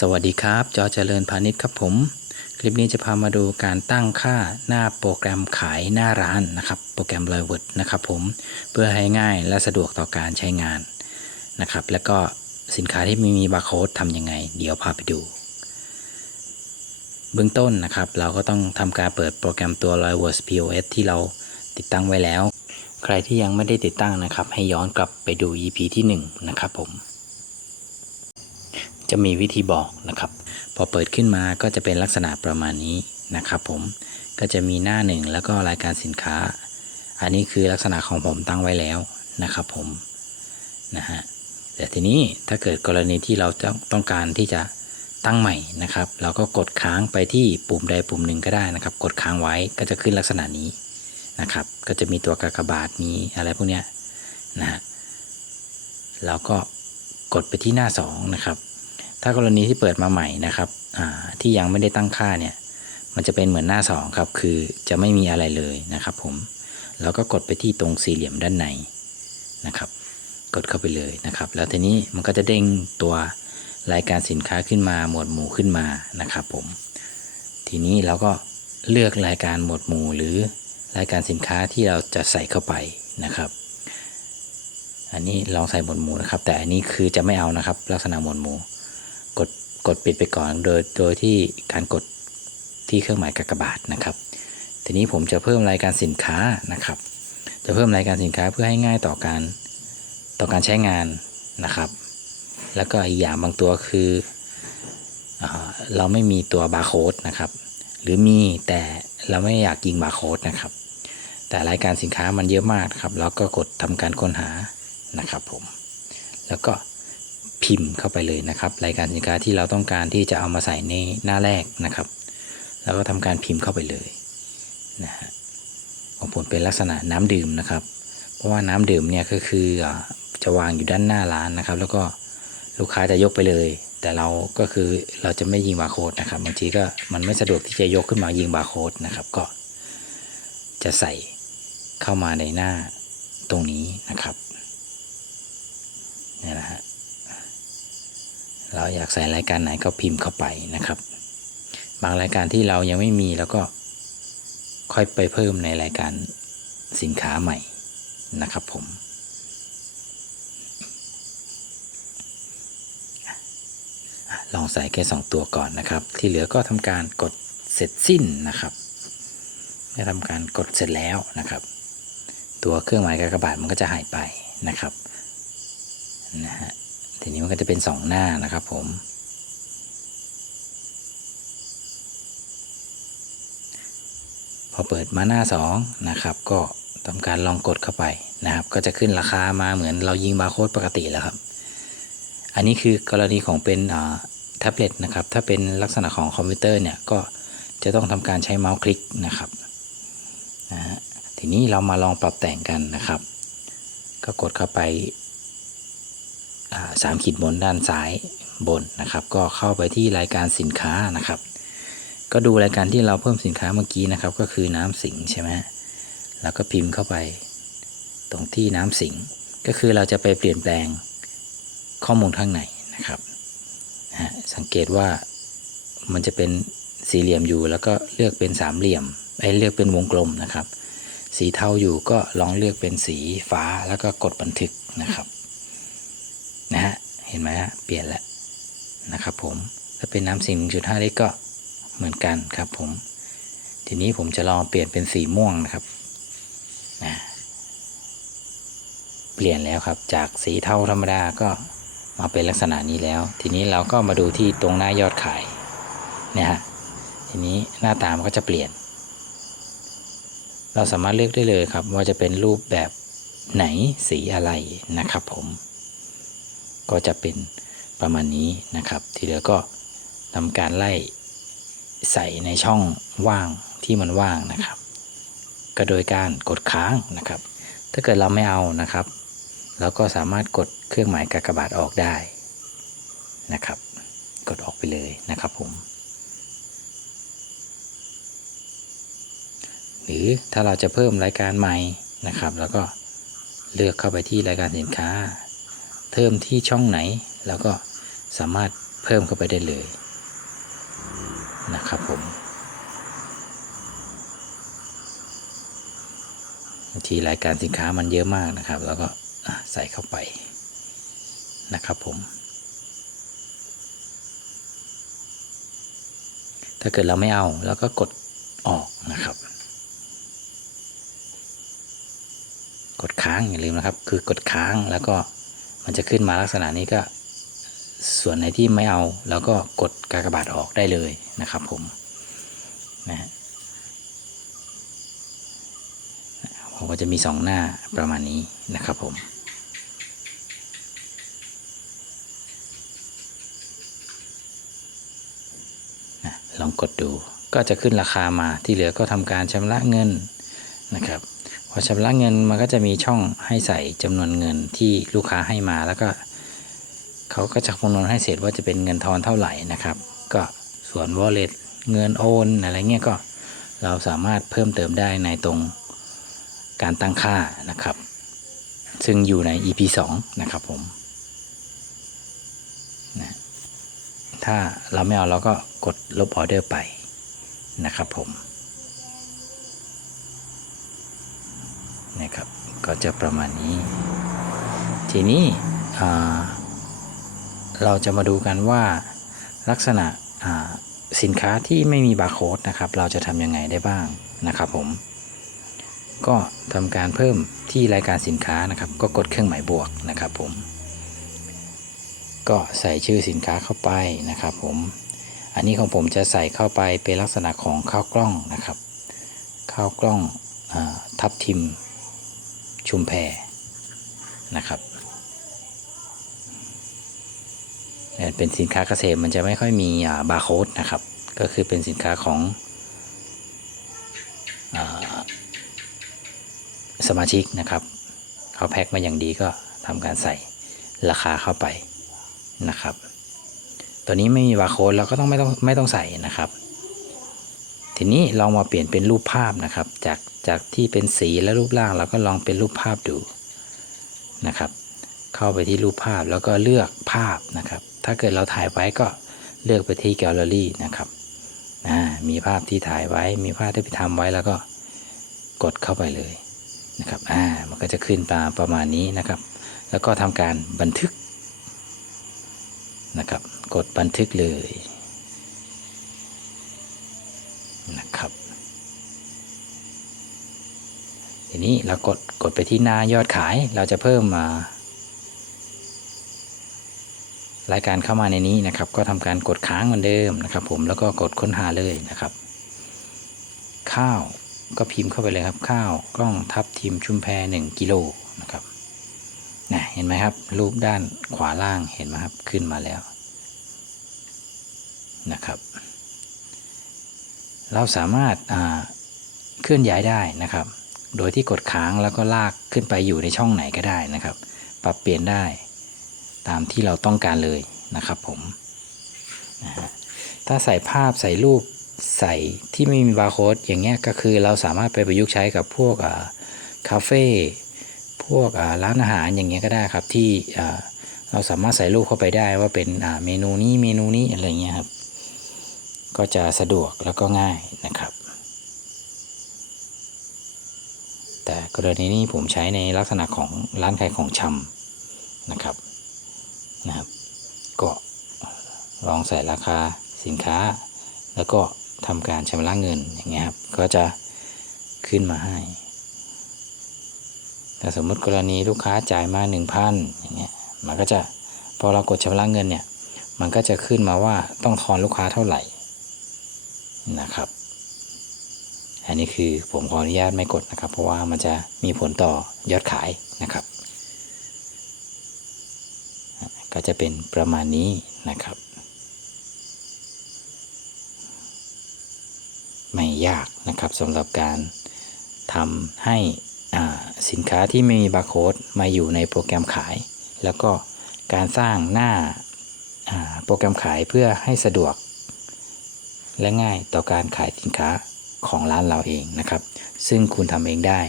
สวัสดีครับ จอเจริญพาณิชย์ครับผม คลิปนี้จะพามาดูการตั้งค่าหน้าโปรแกรมขายหน้าร้านนะครับ โปรแกรม l i v e r d นะครับผม เพื่อให้ง่ายและสะดวกต่อการใช้งานนะครับ แล้วก็สินค้าที่ไม่มีบาร์โค้ดทำยังไง เดี๋ยวพาไปดู เบื้องต้นนะครับ เราก็ต้องทำการเปิดโปรแกรมตัว l i v e r d POS ที่เราติดตั้งไว้แล้ว ใครที่ยังไม่ได้ติดตั้งนะครับ ให้ย้อนกลับไปดู EP ที่1นะครับผม จะมีวิธีบอกนะครับ พอเปิดขึ้นมาก็จะเป็นลักษณะประมาณนี้นะครับ ผมก็จะมีหน้าหนึ่งแล้วก็รายการสินค้า อันนี้คือลักษณะของผมตั้งไว้แล้วนะครับผมนะฮะแต่ทีนี้ถ้าเกิดกรณีที่เราต้องต้องการที่จะตั้งใหม่นะครับ เราก็กดค้างไปที่ปุ่มใดปุ่มหนึ่งก็ได้นะครับ กดค้างไว้ก็จะขึ้นลักษณะนี้นะครับ ก็จะมีตัวกากบาทมีอะไรพวกเนี้ยนะฮะเราก็กดไปที่หน้า 2 นะครับ ถ้ากรณีที่เปิดมาใหม่นะครับที่ยังไม่ได้ตั้งค่าเนี่ยมันจะเป็นเหมือนหน้า 2 ครับ คือจะไม่มีอะไรเลยนะครับผมแล้วก็กดไปที่ตรงสี่เหลี่ยมด้านในนะครับ กดเข้าไปเลยนะครับ แล้วทีนี้มันก็จะเด้งตัวรายการสินค้าขึ้นมาหมวดหมู่ขึ้นมานะครับผม ทีนี้เราก็เลือกรายการหมวดหมู่หรือรายการสินค้าที่เราจะใส่เข้าไปนะครับ อันนี้ลองใส่หมวดหมู่นะครับ แต่อันนี้คือจะไม่เอานะครับ ลักษณะหมวดหมู่ กดกดปิดไปก่อนโดยโดยที่การกดที่เครื่องหมายกากบาทนะครับ ทีนี้ผมจะเพิ่มรายการสินค้านะครับ จะเพิ่มรายการสินค้าเพื่อให้ง่ายต่อการต่อการใช้งานนะครับ แล้วก็อีกอย่างบางตัวคือเอเราไม่มีตัวบาร์โค้ดนะครับ หรือมีแต่เราไม่อยากยิงบาร์โค้ดนะครับ แต่รายการสินค้ามันเยอะมากครับ เราก็กดทำการค้นหานะครับผม แล้วก็ พิมพ์เข้าไปเลยนะครับ รายการสินค้าที่เราต้องการที่จะเอามาใส่ในหน้าแรกนะครับ แล้วก็ทำการพิมพ์เข้าไปเลยนะฮะของผมเป็นลักษณะน้ำดื่มนะครับ เพราะว่าน้ำดื่มเนี่ยก็คือจะวางอยู่ด้านหน้าร้านนะครับ แล้วก็ลูกค้าจะยกไปเลย แต่เราก็คือเราจะไม่ยิงบาร์โค้ดนะครับบางทีก็มันไม่สะดวกที่จะยกขึ้นมายิงบาร์โค้ดนะครับก็ จะใส่เข้ามาในหน้าตรงนี้นะครับนี่นะฮะ เราอยากใส่รายการไหนก็พิมพ์เข้าไปนะครับ บางรายการที่เรายังไม่มีแล้วก็ค่อยไปเพิ่มในรายการสินค้าใหม่นะครับผม ลองใส่แค่ 2 ตัวก่อนนะครับ ที่เหลือก็ทำการกดเสร็จสิ้นนะครับเมื่อทำการกดเสร็จแล้วนะครับ ตัวเครื่องหมายกากบาทมันก็จะหายไปนะครับนะฮะ ทีนี้มันก็จะเป็น2หน้านะครับผม พอเปิดมาหน้า2นะครับ ก็ทำการลองกดเข้าไปนะครับ ก็จะขึ้นราคามาเหมือนเรายิงบาร์โค้ดปกติแล้วครับ อันนี้คือกรณีของเป็นแท็บเล็ตนะครับ ถ้าเป็นลักษณะของคอมพิวเตอร์เนี่ยก็จะต้องทำการใช้เมาส์คลิกนะครับนะฮะทีนี้เรามาลองปรับแต่งกันนะครับ ก็กดเข้าไป สามขีดบนด้านซ้ายบนนะครับ ก็เข้าไปที่รายการสินค้านะครับ ก็ดูรายการที่เราเพิ่มสินค้าเมื่อกี้นะครับ ก็คือน้ำสิงใช่ไหมแล้วก็พิมพ์เข้าไป ตรงที่น้ำสิงก็คือเราจะไปเปลี่ยนแปลงข้อมูลข้างในนะครับสังเกตว่ามันจะเป็นสี่เหลี่ยมอยู่ แล้วก็เลือกเป็นสามเหลี่ยมไอ้เลือกเป็นวงกลมนะครับ สีเทาอยู่ก็ลองเลือกเป็นสีฟ้าแล้วก็กดบันทึกนะครับ นะฮะ เห็นไหมฮะ เปลี่ยนแล้วนะครับผม ถ้าเป็นน้ำสิง1.5ลิตรก็เหมือนกันครับผม ทีนี้ผมจะลองเปลี่ยนเป็นสีม่วงนะครับนะเปลี่ยนแล้วครับ จากสีเทาธรรมดาก็มาเป็นลักษณะนี้แล้ว ทีนี้เราก็มาดูที่ตรงหน้ายอดขายเนี่ยฮะ ทีนี้หน้าตามันก็จะเปลี่ยน เราสามารถเลือกได้เลยครับ ว่าจะเป็นรูปแบบไหนสีอะไรนะครับผม ก็จะเป็นประมาณนี้นะครับ ทีเหลือก็ทำการไล่ใส่ในช่องว่างที่มันว่างนะครับ ก็โดยการกดค้างนะครับ ถ้าเกิดเราไม่เอานะครับเราก็สามารถกดเครื่องหมายกากบาทออกได้นะครับ กดออกไปเลยนะครับผม หรือถ้าเราจะเพิ่มรายการใหม่นะครับ แล้วก็เลือกเข้าไปที่รายการสินค้า เพิ่มที่ช่องไหนแล้วก็สามารถเพิ่มเข้าไปได้เลยนะครับผมบางทีรายการสินค้ามันเยอะมากนะครับ แล้วก็ใส่เข้าไปนะครับผม ถ้าเกิดเราไม่เอาแล้วก็กดออกนะครับ กดค้างอย่าลืมนะครับ คือกดค้างแล้วก็ มันจะขึ้นมาลักษณะนี้ก็ ส่วนไหนที่ไม่เอาเราก็กดกากบาทออกได้เลยนะครับผมนะฮะผมก็จะมีสองหน้าประมาณนี้นะครับผมนะลองกดดูก็จะขึ้นราคามาที่เหลือก็ทำการชำระเงินนะครับ อชำระเงินมันก็จะมีช่องให้ใส่จำนวนเงินที่ลูกค้าให้มาแล้วก็เขาก็จะคำนวณให้เสร็จว่าจะเป็นเงินทอนเท่าไหร่นะครับ ก็ส่วน wallet เงินโอนอะไรเงี้ยก็เราสามารถเพิ่มเติมได้ในตรงการตั้งค่านะครับ ซึ่งอยู่ใน EP 2 นะครับผมนะถ้าเราไม่เอาเราก็กดลบออเดอร์ไปนะครับผม นะครับ ก็จะประมาณนี้ ทีนี้เราจะมาดูกันว่าลักษณะสินค้าที่ไม่มีบาร์โค้ดนะครับ เราจะทำยังไงได้บ้างนะครับผม ก็ทำการเพิ่มที่รายการสินค้านะครับ ก็กดเครื่องหมายบวกนะครับผม ก็ใส่ชื่อสินค้าเข้าไปนะครับผม อันนี้ของผมจะใส่เข้าไปเป็นลักษณะของข้าวกล้องนะครับ ข้าวกล้องทับทิม ชุมแพนะครับเอ่เป็นสินค้าเกษตรมันจะไม่ค่อยมีบาร์โค้ดนะครับ ก็คือเป็นสินค้าของอสมาชิกนะครับเขาแพ็คมาอย่างดีก็ทำการใส่ราคาเข้าไปนะครับ ตัวนี้ไม่มีบาร์โค้ดเราก็ต้องไม่ต้องไม่ต้องใส่นะครับ ทีนี้ลองมาเปลี่ยนเป็นรูปภาพนะครับ จากจากที่เป็นสีและรูปร่างเราก็ลองเป็นรูปภาพดูนะครับ เข้าไปที่รูปภาพแล้วก็เลือกภาพนะครับ ถ้าเกิดเราถ่ายไว้ก็เลือกไปที่แกลเลอรี่นะครับมีภาพที่ถ่ายไว้ มีภาพที่ไปทำไว้แล้วก็กดเข้าไปเลยนะครับอ่ามันก็จะขึ้นมาประมาณนี้นะครับ แล้วก็ทำการบันทึกนะครับ กดบันทึกเลยนะครับ ทีนี้เรากดกดไปที่หน้ายอดขาย เราจะเพิ่มมารายการเข้ามาในนี้นะครับ ก็ทำการกดค้างเหมือนเดิมนะครับ ผมแล้วก็กดค้นหาเลยนะครับ ข้าวก็พิมพ์เข้าไปเลยครับ ข้าวกล้องทับทิมชุมแพ1กิโลนะครับนะเห็นไหมครับ รูปด้านขวาล่างเห็นไหมครับขึ้นมาแล้วนะครับ เราสามารถเคลื่อนย้ายได้นะครับ โดยที่กดค้างแล้วก็ลากขึ้นไปอยู่ในช่องไหนก็ได้นะครับ ปรับเปลี่ยนได้ตามที่เราต้องการเลยนะครับผมนะฮะถ้าใส่ภาพใส่รูปใส่ที่ไม่มีบาร์โค้ดอย่างเงี้ยก็คือเราสามารถไปประยุกต์ใช้กับพวกคาเฟ่พวกร้านอาหารอย่างเงี้ยก็ได้ครับที่เราสามารถใส่รูปเข้าไปได้ว่าเป็นเมนูนี้เมนูนี้อะไรเงี้ยครับก็จะสะดวกแล้วก็ง่ายนะครับ แต่ กรณีนี้ผมใช้ในลักษณะของร้านขายของชำนะครับนะครับ ก็ลองใส่ราคาสินค้า แล้วก็ทำการชำระเงินอย่างเงี้ยครับก็จะขึ้นมาให้ แต่สมมติกรณีลูกค้าจ่ายมา 1,000อย่างเงี้ยมันก็จะพอเรากดชำระเงินเนี่ยมันก็จะขึ้นมาว่าต้องทอนลูกค้าเท่าไหร่นะครับ อันนี้คือผมขออนุญาตไม่กดนะครับ เพราะว่ามันจะมีผลต่อยอดขายนะครับ ก็จะเป็นประมาณนี้นะครับ ไม่ยากนะครับสำหรับการทำให้สินค้าที่ไม่มีบาร์โค้ดมาอยู่ในโปรแกรมขาย แล้วก็การสร้างหน้าโปรแกรมขายเพื่อให้สะดวก และง่ายต่อการขายสินค้า ของร้านเราเองนะครับ ซึ่งคุณทำเองได้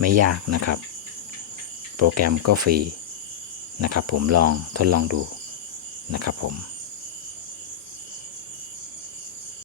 ไม่ยากนะครับ โปรแกรมก็ฟรีนะครับผมลองทดลองดูนะครับผม